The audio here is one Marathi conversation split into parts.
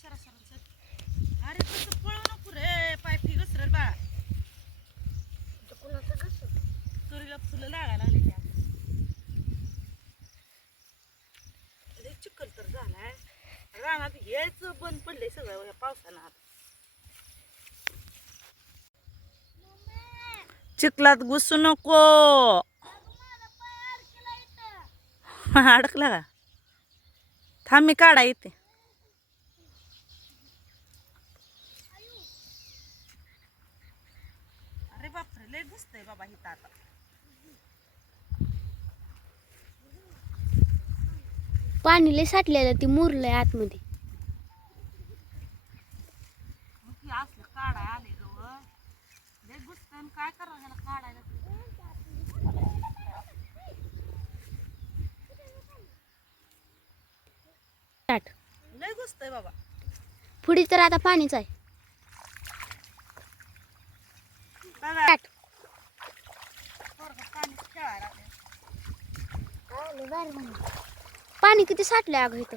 सरा सरा चल अरे तसं पळू नको रे पाय फी घसरल बा कुणाचं कसं तुरीला फुलं लागायला लागली आता. लय चिखल तर झालाय. रानात बंद पडलंय सगळं या पावसानं. आता चिखलात घुसू नको. अडकला का? थांब मी काढा येते अरे बापरे लय घुसतंय बाबा हिथं आता. पाणी लय साठलेलं ती मुरलंय आतमध्ये. मग हे असलं काढाय आले गवळ लय घुसतंय आणि काय करा ह्याला काढायला? साठ. लय घुसतंय बाबा. पुढे तर आता पाणीच आहे. बघा. पाणी किती साठलंय अगं इथं?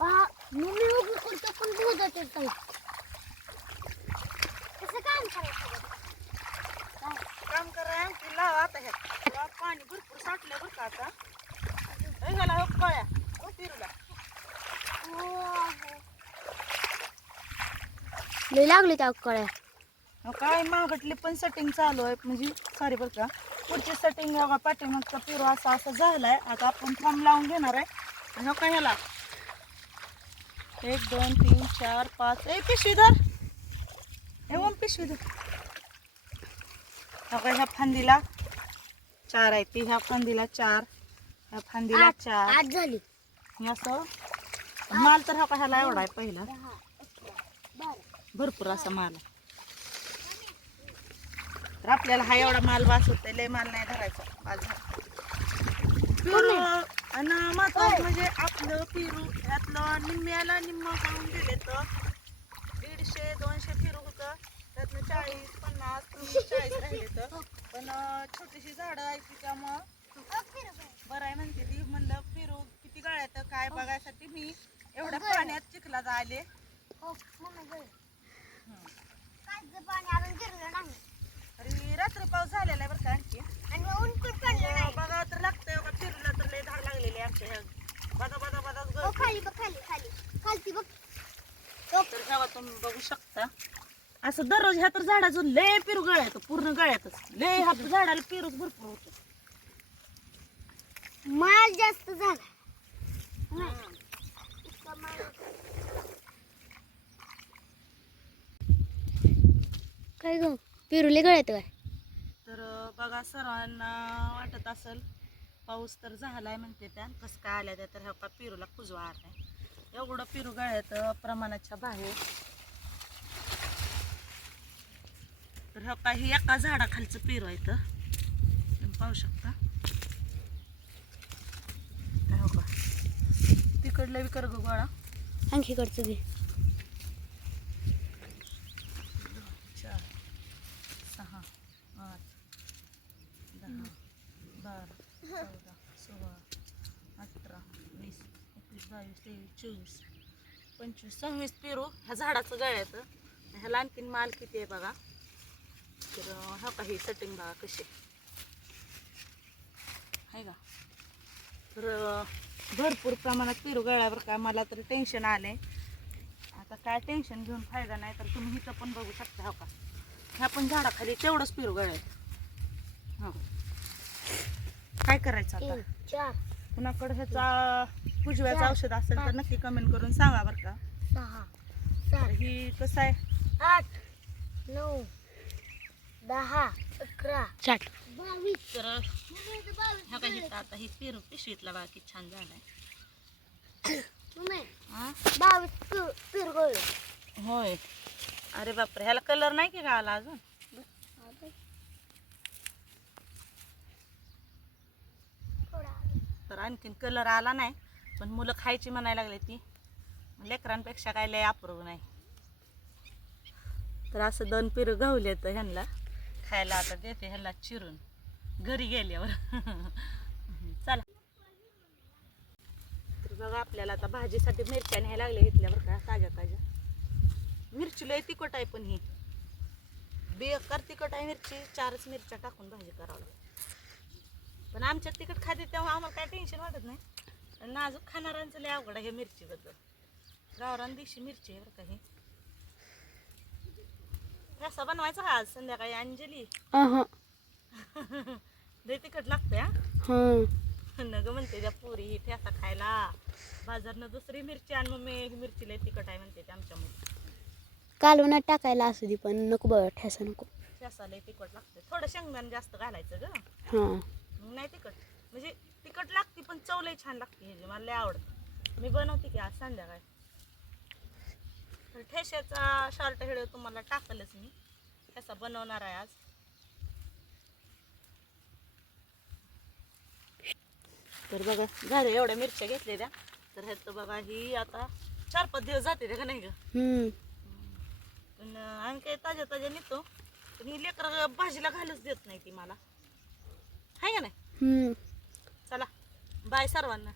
मम्मी करतो पण दूध कसं काम करायचं काम करा आणखी लावा आता ह्यात वा, पाणी भरपूर साठलं बरं का आता. हो कळ्या हो लय लागले त्या कळ्या. हो काय मागटली पण सेटिंग चालू आहे म्हणजे सॉरी बरं का. पुढची सेटिंग बघा पाठीमागचा पिरू असा असा झालाय. आता आपण फॉर्म लावून घेणार आहे. हो काय ह्याला? एक दोन तीन चार पाच. ए पिशवी धर हे ओम पिशवी धर हो ह्या फांदीला चार आहे ती ह्या फांदीला चार ह्या फांदीला चार. झाली. हे असं माल तर हा का ह्याला एवढा आहे पहिला. भरपूर असा माल आहे. आपल्याला हा एवढा माल वास होतोय लय माल नाही धरायचा. माल पिरू आणि महत्वाचं म्हणजे आपलं पिरू ह्यातलं निम्म्याला निम्म करून दिले तर दीडशे दोनशे पिरू होतं. त्यातनं चाळीस पन्नास तीस चाळीस राहिले तर. पण छोटीशी झाडं आहे त्याच्यामुळं बरं आहे म्हणते ती. म्हणलं फिरू किती गळ्यात काय बघायसाठी मी एवढ्या पाण्यात चिखलात आले. तरी रात्र पाऊस झालेला आहे बरं का आणखी. बघा तर लागतंय बघा फिरूला तर लय धार लागलेली आहे आमच्या ह्या बदा बदा बदाच गळतंय. तर जेव्हा तुम्ही बघू. शकता असं दररोज ह्या तर झाडाचं लय पेरू गळ्यात पूर्ण गळ्यातच. लय ह्या झाडाला पेरूच भरपूर होतो. माल जास्त झाला. काय ग? पेरुले गळ्यात काय? तर बघा सर्वांना वाटत असेल पाऊस तर झालाय म्हणते त्या. कसं काय आल्या त्या तर ह्या का पेरूला कुजवा आलाय एवढं पेरू गळ्यात प्रमाणाच्या बाहेर. तर ह्या काही एका झाडाखालचं पेरू आहे तर तुम्ही पाहू शकता. हे हो का तिकडलं विकर गोळा. आणखी कडचं घे चार सहा आठ दहा बारा चौदा सोळा अठरा वीस एकवीस बावीस तेवीस चोवीस पंचवीस सव्वीस पेरू ह्या झाडाचं गळ्याचं ह्याला आणखीन माल किती आहे बघा? तर हा का ही सेटिंग बघा कशी आहे. का? तर भरपूर प्रमाणात पेरू गळ्यावर काय मला तर टेन्शन आले आता काय टेन्शन घेऊन फायदा नाही तर तुम्ही इथं पण बघू शकता हो का? ह्या पण झाडाखाली तेवढंच पेरू गळ्यात. काय करायचं आता? चार. कुणाकडे ह्याचा उजव्याचं औषध असेल तर नक्की कमेंट करून सांगा बरं का. सहा. तर सात ही कसं आहे? आठ. नऊ. दहा. अकरा. साठ बावीस. तर काय हिथं आता ही पेरू पिशवीतला बघा किती छान झालाय. हा? बावीस पिरगोळ. होय. अरे बापरे ह्याला कलर नाही की का आला अजून? तर आणखीन कलर आला नाही पण मुलं खायची म्हणायला लागली ती. लेकरांपेक्षा काय लय अप्रूव नाही. तर असं दोन पिरं गवले तर ह्यांना. खायला आता देते ह्याला चिरून. घरी गेल्यावर. चला. तर बघा आपल्याला आता भाजीसाठी मिरच्या न्यायला लागल्या घेतल्यावर का ताज्या ताज्या. मिरची लय तिखट आहे पण ही. बेकार तिखट आहे मिरची चारच मिरच्या टाकून भाजी करावं लागेल पण आमच्यात तिखट खाते तेव्हा आम्हाला काय टेन्शन वाटत नाही. आणि नाजूक खाणाऱ्यांचं लय अवघड आहे हे मिरचीबद्दल. गावरान दिवशी मिरची आहे बरं का ही. रसा बनवायचा का आज संध्याकाळी अंजली. अहं. लय तिखट लागतंय हा. हं. नग म्हणते त्या पोरी ही ठेसा खायला. बाजारनं दुसरी मिरची आणि मग मी मिरची लय तिखट आहे म्हणते ते आमच्यामध्ये कालवणात टाकायला असू दे पण नको बघ ठेसा नको. ठेसा लय तिखट लागते थोडं शेंगदाणे जास्त घालायचं ग. हां. नाही तिखट. म्हणजे तिखट लागते पण चव लय छान लागते ह्याची. मला लय आवडत. मी बनवते की आज संध्याकाळी. तर ठेशाचा शॉर्ट व्हिडिओ तुम्हाला टाकलच मी. ठेसा बनवणार आहे आज. तर बघा झालं एवढ्या मिरच्या घेतलेल्या तर ह्यात बघा ही आता चार पाच दिवस जाते का नाही ग. पण आम्ही काही ताज्या ताज्या नेतो पण ही लेकर भाजीला घालूच देत नाही ती मला. आहे का नाही. चला. बाय सर्वांना.